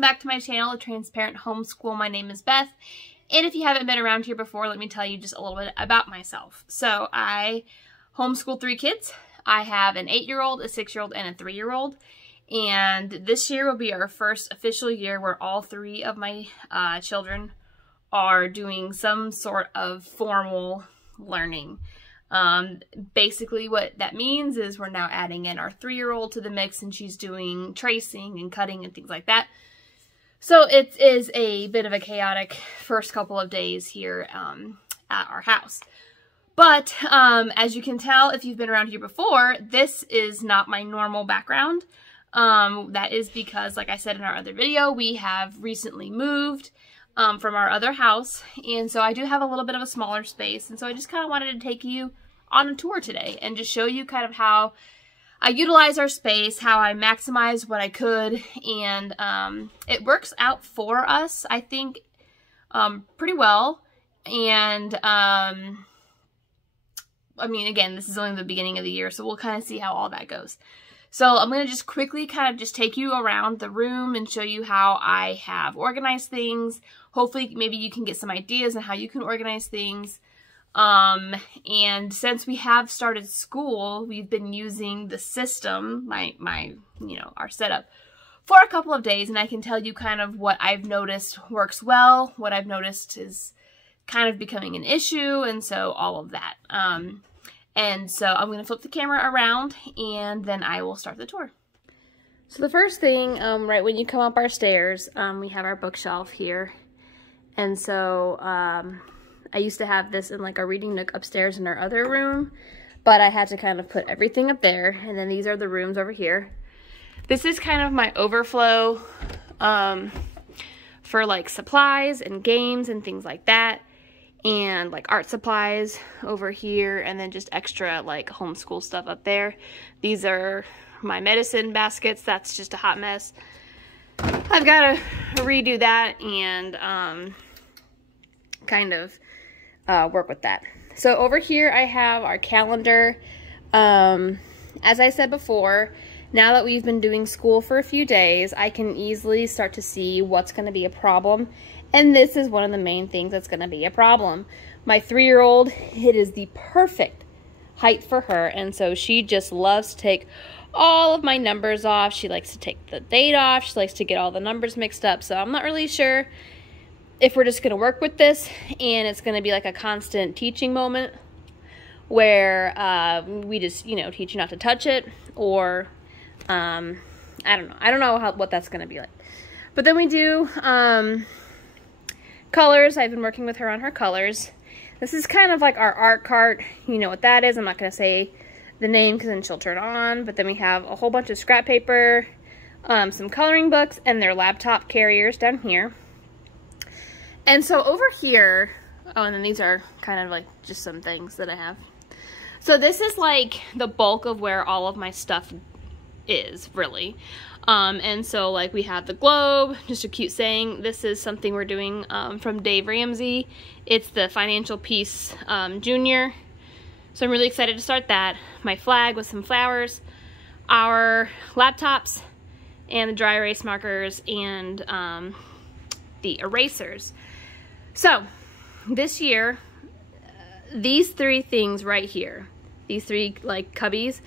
welcome back to my channel, A Transparent Homeschool. My name is Beth, and if you haven't been around here before, let me tell you just a little bit about myself. So I homeschool 3 kids. I have an 8-year-old, a 6-year-old, and a 3-year-old, and this year will be our first official year where all 3 of my children are doing some sort of formal learning. Basically what that means is we're now adding in our 3-year-old to the mix, and she's doing tracing and cutting and things like that. So it is a bit of a chaotic first couple of days here at our house. But as you can tell, if you've been around here before, this is not my normal background. That is because, like I said in our other video, we have recently moved from our other house, and so I do have a little bit of a smaller space, and so I just kind of wanted to take you on a tour today and just show you kind of how I utilize our space, how I maximize what I could, and it works out for us, I think, pretty well. And I mean, again, this is only the beginning of the year, so we'll kind of see how all that goes. So I'm going to just quickly kind of just take you around the room and show you how I have organized things. Hopefully, maybe you can get some ideas on how you can organize things. And since we have started school, we've been using the system, our setup, for a couple of days, and I can tell you kind of what I've noticed works well, what I've noticed is kind of becoming an issue, and so all of that. And so I'm going to flip the camera around, and then I will start the tour. So the first thing, right when you come up our stairs, we have our bookshelf here. And so I used to have this in like a reading nook upstairs in our other room, but I had to kind of put everything up there. And then these are the rooms over here. This is kind of my overflow for like supplies and games and things like that. And like art supplies over here, and then just extra like homeschool stuff up there. These are my medicine baskets. That's just a hot mess. I've got to redo that and kind of work with that. So over here I have our calendar. As I said before, now that we've been doing school for a few days, I can easily start to see what's going to be a problem. And this is one of the main things that's going to be a problem. My 3-year-old, it is the perfect height for her, and so she just loves to take all of my numbers off. She likes to take the date off. She likes to get all the numbers mixed up. So I'm not really sure if we're just going to work with this, and it's going to be like a constant teaching moment where we just, teach you not to touch it, or I don't know. I don't know what that's going to be like. But then we do colors. I've been working with her on her colors. This is kind of like our art cart. You know what that is. I'm not going to say the name because then she'll turn on. But then we have a whole bunch of scrap paper, some coloring books, and their laptop carriers down here. And so over here, oh, and then these are kind of like just some things that I have. So this is like the bulk of where all of my stuff is, really. And so like we have the globe, just a cute saying. This is something we're doing from Dave Ramsey. It's the Financial Peace Junior. So I'm really excited to start that. My flag with some flowers, our laptops, and the dry erase markers, and the erasers. So this year, these 3 things right here, these 3 like cubbies,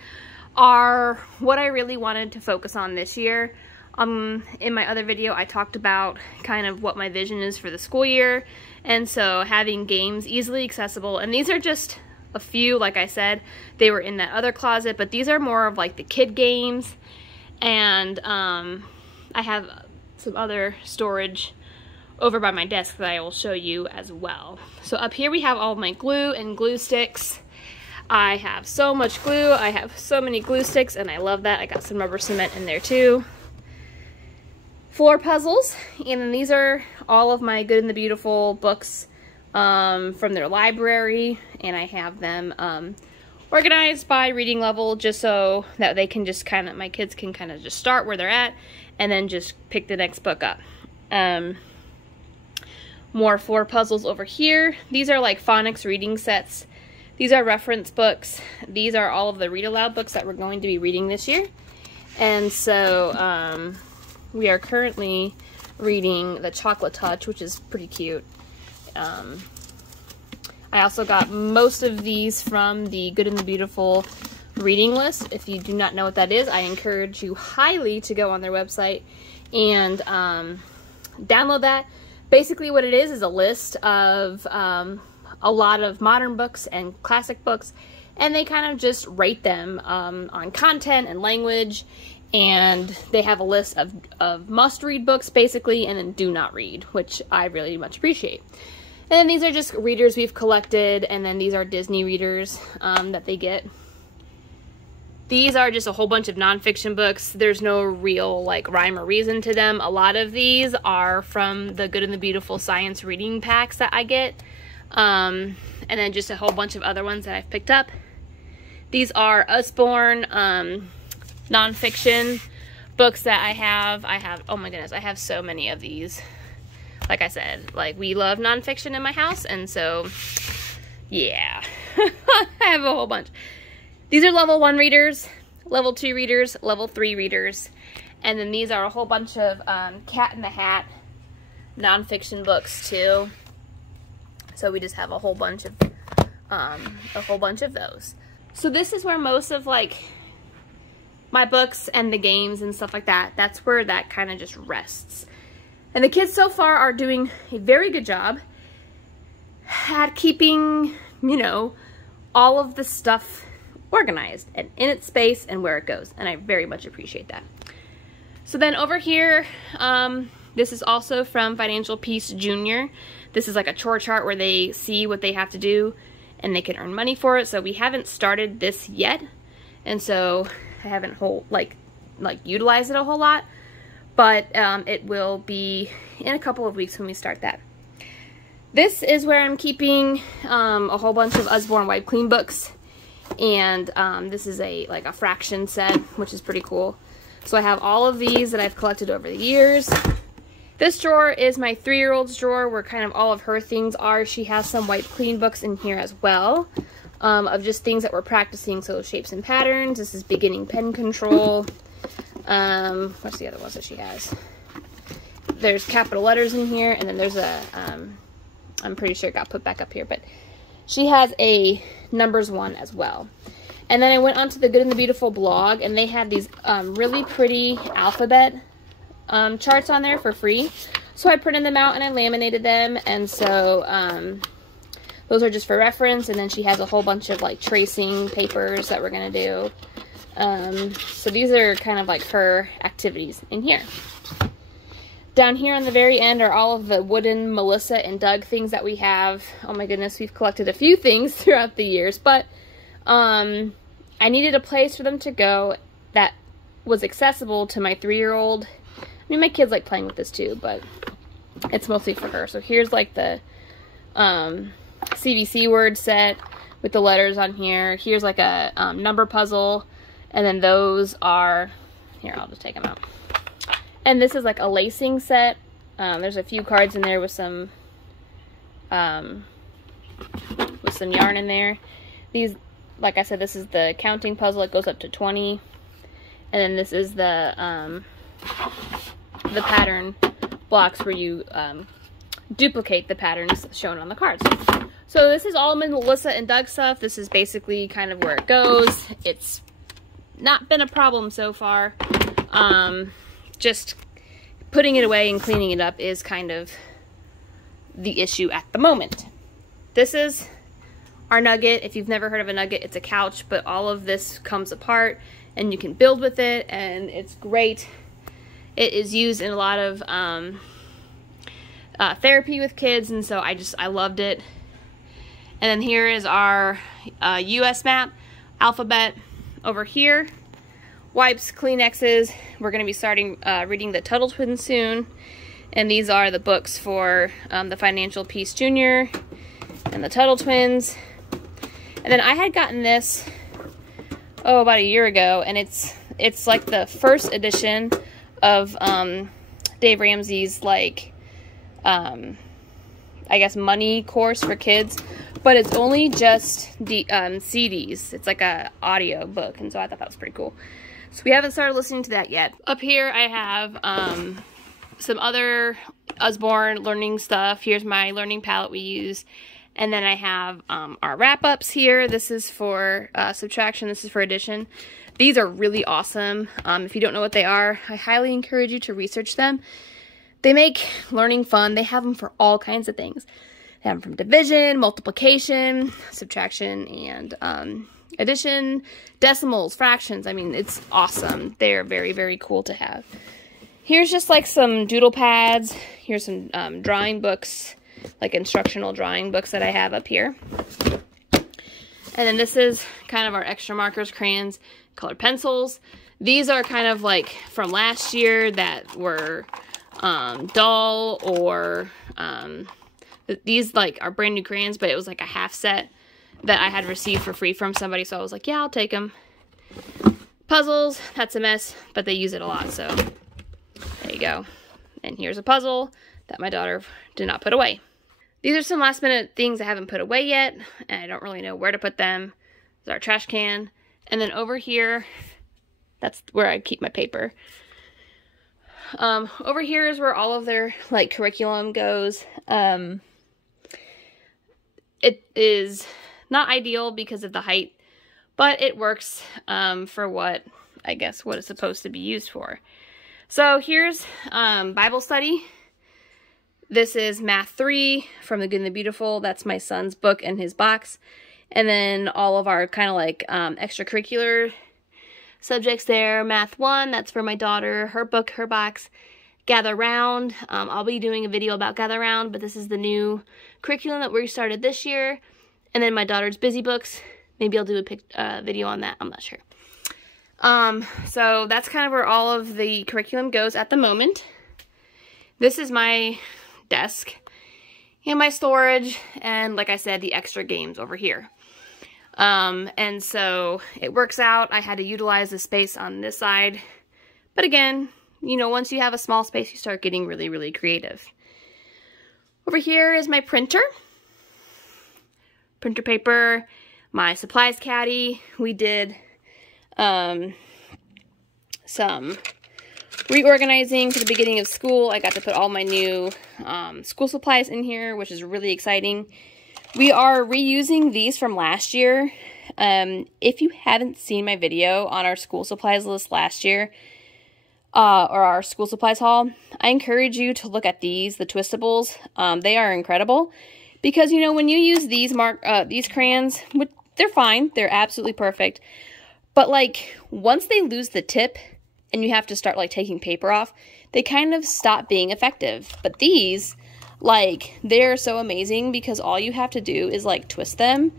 are what I really wanted to focus on this year. In my other video, I talked about kind of what my vision is for the school year, and so having games easily accessible, and these are just a few. Like I said, they were in that other closet, but these are more of like the kid games, and I have some other storage over by my desk that I will show you as well. So up here we have all my glue and glue sticks. I have so much glue. I have so many glue sticks, and I love that. I got some rubber cement in there too. Floor puzzles, and then these are all of my Good and the Beautiful books from their library, and I have them organized by reading level, just so that they can just kind of, my kids can kind of just start where they're at and then just pick the next book up. More floor puzzles over here. These are like phonics reading sets. These are reference books. These are all of the read aloud books that we're going to be reading this year. And so we are currently reading The Chocolate Touch, which is pretty cute. I also got most of these from the Good and the Beautiful reading list. If you do not know what that is, I encourage you highly to go on their website and download that. Basically what it is a list of a lot of modern books and classic books, and they kind of just rate them on content and language, and they have a list of must-read books basically, and then do not read, which I really much appreciate. And then these are just readers we've collected, and then these are Disney readers that they get. These are just a whole bunch of nonfiction books. There's no real like rhyme or reason to them. A lot of these are from the Good and the Beautiful science reading packs that I get. And then just a whole bunch of other ones that I've picked up. These are Usborne nonfiction books that I have. Oh my goodness, I have so many of these. Like I said, like, we love nonfiction in my house, and so, yeah. I have a whole bunch. These are level 1 readers, level 2 readers, level 3 readers, and then these are a whole bunch of Cat in the Hat nonfiction books, too. So we just have a whole bunch of those. So this is where most of, like, my books and the games and stuff like that, that's where that kind of just rests. And the kids so far are doing a very good job at keeping, you know, all of the stuff organized and in its space and where it goes. And I very much appreciate that. So then over here, this is also from Financial Peace Junior. This is like a chore chart where they see what they have to do and they can earn money for it. So we haven't started this yet. And so I haven't utilized it a whole lot. But it will be in a couple of weeks when we start that. This is where I'm keeping a whole bunch of Usborne Wipe Clean books, and this is like a fraction set, which is pretty cool. So I have all of these that I've collected over the years. This drawer is my 3-year-old's drawer, where kind of all of her things are. She has some Wipe Clean books in here as well, of just things that we're practicing. So shapes and patterns. This is beginning pen control. What's the other ones that she has? There's capital letters in here, and then there's a, I'm pretty sure it got put back up here, but she has a numbers one as well. And then I went onto the Good and the Beautiful blog, and they had these really pretty alphabet charts on there for free. So I printed them out and I laminated them, and so those are just for reference. And then she has a whole bunch of like tracing papers that we're gonna do. So these are kind of like her activities in here. Down here on the very end are all of the wooden Melissa and Doug things that we have. Oh my goodness, we've collected a few things throughout the years, but I needed a place for them to go that was accessible to my 3-year-old. I mean, my kids like playing with this too, but it's mostly for her. So here's like the CVC word set with the letters on here. Here's like a number puzzle. And then those are, here, I'll just take them out. And this is like a lacing set. There's a few cards in there with some yarn in there. These, like I said, this is the counting puzzle. It goes up to 20. And then this is the pattern blocks where you duplicate the patterns shown on the cards. So this is all Melissa and Doug stuff. This is basically kind of where it goes. It's not been a problem so far. Just putting it away and cleaning it up is kind of the issue at the moment. This is our Nugget. If you've never heard of a Nugget, it's a couch, but all of this comes apart and you can build with it, and it's great. It is used in a lot of therapy with kids, and so I loved it. And then here is our US map, alphabet over here. Wipes, Kleenexes. We're going to be starting reading the Tuttle Twins soon. And these are the books for the Financial Peace Junior and the Tuttle Twins. And then I had gotten this, about a year ago, and it's like the first edition of Dave Ramsey's, like, I guess money course for kids, but it's only just the CDs. It's like a audio book, and so I thought that was pretty cool. So we haven't started listening to that yet. Up here I have some other Usborne learning stuff. Here's my learning palette we use. And then I have our wrap-ups here. This is for subtraction. This is for addition. These are really awesome. If you don't know what they are, I highly encourage you to research them. They make learning fun. They have them for all kinds of things. They have them from division, multiplication, subtraction, and addition, decimals, fractions. I mean, it's awesome. They're very, very cool to have. Here's just like some doodle pads. Here's some drawing books, like instructional drawing books that I have up here. And then this is kind of our extra markers, crayons, colored pencils. These are kind of like from last year that were dull, or these like are brand new crayons, but it was like a half set that I had received for free from somebody, so I was like, yeah, I'll take them. Puzzles, that's a mess, but they use it a lot, so there you go. And here's a puzzle that my daughter did not put away. These are some last minute things I haven't put away yet, and I don't really know where to put them. There's our trash can. And then over here, that's where I keep my paper. Over here is where all of their like curriculum goes. It is not ideal because of the height, but it works for what, I guess, what it's supposed to be used for. So here's Bible study. This is Math 3 from The Good and the Beautiful. That's my son's book and his box. And then all of our kind of like extracurricular subjects there. Math 1, that's for my daughter, her book, her box. Gather Round. I'll be doing a video about Gather Round, but this is the new curriculum that we started this year. And then my daughter's Busy Books. Maybe I'll do a video on that. I'm not sure. So that's kind of where all of the curriculum goes at the moment. This is my desk and my storage, and like I said, the extra games over here. And so it works out. I had to utilize the space on this side. But again, you know, once you have a small space, you start getting really, really creative. Over here is my printer. Printer paper, my supplies caddy. We did some reorganizing for the beginning of school. I got to put all my new school supplies in here, which is really exciting. We are reusing these from last year. If you haven't seen my video on our school supplies list last year, or our school supplies haul, I encourage you to look at these, the Twistables. They are incredible because, you know, when you use these crayons, they're fine. They're absolutely perfect. But like once they lose the tip and you have to start like taking paper off, they kind of stop being effective. But these, like, they're so amazing because all you have to do is like twist them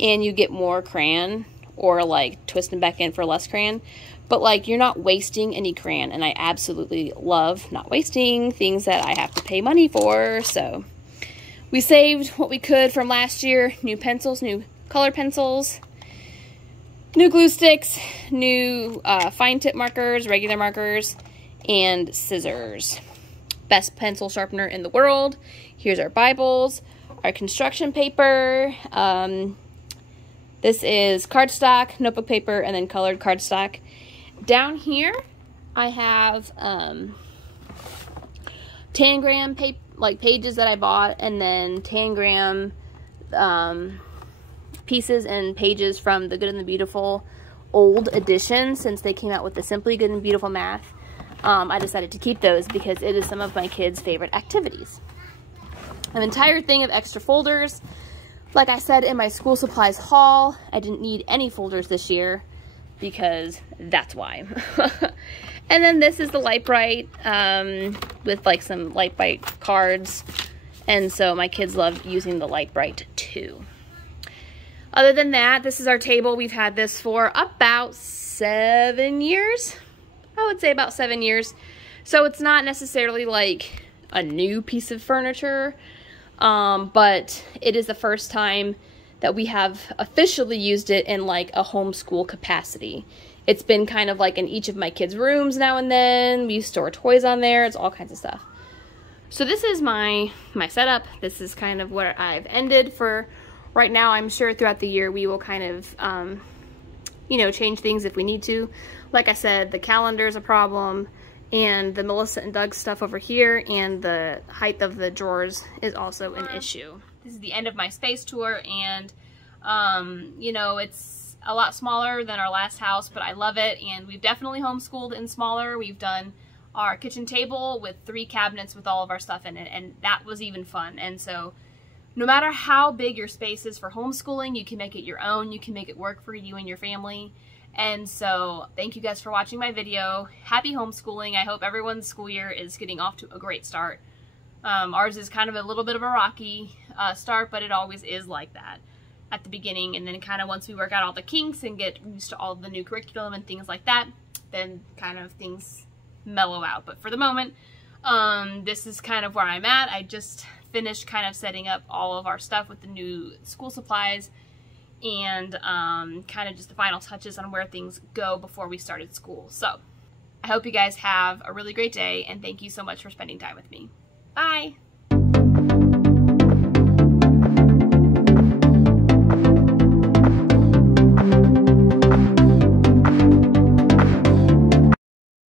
and you get more crayon, or like twist them back in for less crayon. But like you're not wasting any crayon, and I absolutely love not wasting things that I have to pay money for. So we saved what we could from last year. New pencils, new color pencils, new glue sticks, new fine tip markers, regular markers, and scissors. Best pencil sharpener in the world. Here's our Bibles, our construction paper. This is cardstock, notebook paper, and then colored cardstock. Down here, I have tangram paper, like pages that I bought, and then tangram pieces and pages from The Good and the Beautiful old edition. Since they came out with the Simply Good and Beautiful Math, I decided to keep those because it is some of my kids' favorite activities. An entire thing of extra folders. Like I said in my school supplies haul, I didn't need any folders this year because that's why. And then this is the Lite-Brite with like some Lite-Brite cards. And so my kids love using the Lite-Brite too. Other than that, this is our table. We've had this for about 7 years. I would say about 7 years. So it's not necessarily like a new piece of furniture, but it is the first time that we have officially used it in like a homeschool capacity. It's been kind of like in each of my kids' rooms now and then. We store toys on there. It's all kinds of stuff. So this is my setup. This is kind of where I've ended for right now. I'm sure throughout the year we will kind of, you know, change things if we need to. Like I said, the calendar's a problem. And the Melissa and Doug stuff over here, and the height of the drawers is also an issue. This is the end of my space tour, and you know, it's a lot smaller than our last house, but I love it, and we've definitely homeschooled in smaller. We've done our kitchen table with 3 cabinets with all of our stuff in it, and that was even fun. And so no matter how big your space is for homeschooling, you can make it your own. You can make it work for you and your family. And so thank you guys for watching my video. Happy homeschooling. I hope everyone's school year is getting off to a great start. Ours is kind of a little bit of a rocky start, but it always is like that at the beginning. And then kind of once we work out all the kinks and get used to all the new curriculum and things like that, then kind of things mellow out. But for the moment, this is kind of where I'm at. I just finished kind of setting up all of our stuff with the new school supplies, and kind of just the final touches on where things go before we started school. So I hope you guys have a really great day, and thank you so much for spending time with me. Bye!